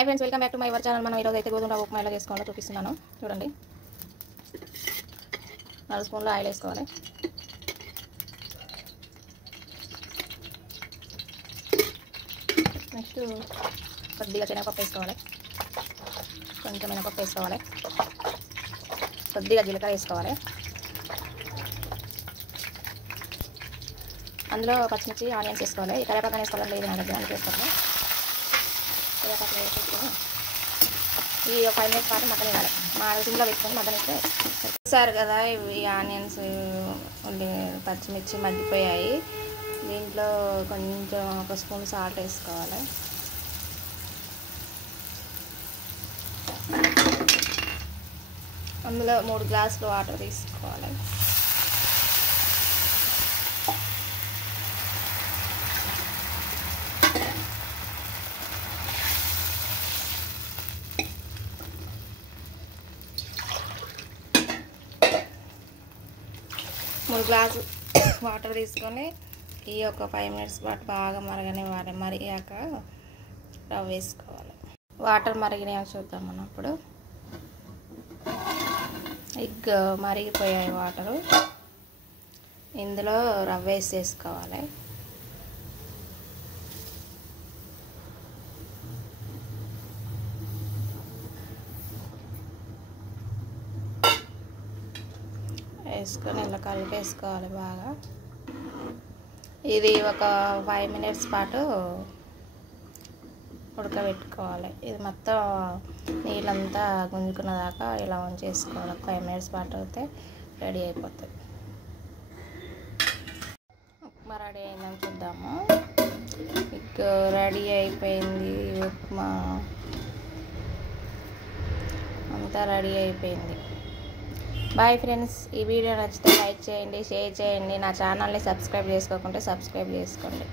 Hi friends, welcome back to my channel. మనం ఈరోజు అయితే గోధుమ రవ్వ ఉప్మా ఎలా చేసుకోవాలో చూపిస్తున్నాను చూడండి। 4 స్పూన్ల ఆయిల్ వేసుకోవాలి। నెక్స్ట్ కొద్దిగా శనగపప్పు వేసుకోవాలి, కొంచెం మినపప్పు వేసుకోవాలి, కొద్దిగా జీలకర్ర వేసుకోవాలి, అందులో పచ్చిమిర్చి ఆనియన్స్ వేసుకోవాలి। కరివేపాకు వేసుకోవాలని లేదు నా దగ్గర, అందుకే వేసుకోవాలి। కరివేపాకు వేసుకొని ఈ 5 మినిట్స్ పాటు మగ్గనివ్వాలి। మా సిమ్లో పెట్టుకొని మగ్గనిస్తే చూసారు కదా, ఇవి ఆనియన్స్ ఉల్లి పచ్చిమిర్చి మగ్గిపోయాయి। దీంట్లో కొంచెం 1 స్పూన్ సాల్ట్ వేసుకోవాలి। అందులో 3 గ్లాసులు వాటర్ తీసుకోవాలి। మూడు గ్లాసు వాటర్ తీసుకొని ఈ ఒక 5 మినిట్స్ పాటు బాగా మరగనివ్వాలి। మరిగాక రవ్వ వేసుకోవాలి। వాటర్ మరిగినాయో చూద్దాం మనం ఇప్పుడు। ఎగ్ మరిగిపోయాయి వాటరు, ఇందులో రవ్వ వేసేసుకోవాలి। వేసుకొని ఇలా కలిపేసుకోవాలి బాగా। ఇది ఒక 5 మినిట్స్ పాటు ఉడకబెట్టుకోవాలి। ఇది మొత్తం నీళ్ళంతా గుంజుకున్న దాకా ఇలా ఉంచేసుకోవాలి। 5 మినిట్స్ పాటు అయితే రెడీ అయిపోతుంది। ఉప్మా రెడీ అయిందని చూద్దాము। ఇక రెడీ అయిపోయింది ఉప్మా, అంతా రెడీ అయిపోయింది। బాయ్ ఫ్రెండ్స్, ఈ వీడియో నచ్చితే లైక్ చేయండి, షేర్ చేయండి, నా ఛానల్ని సబ్స్క్రైబ్ చేసుకోకుంటే సబ్స్క్రైబ్ చేసుకోండి।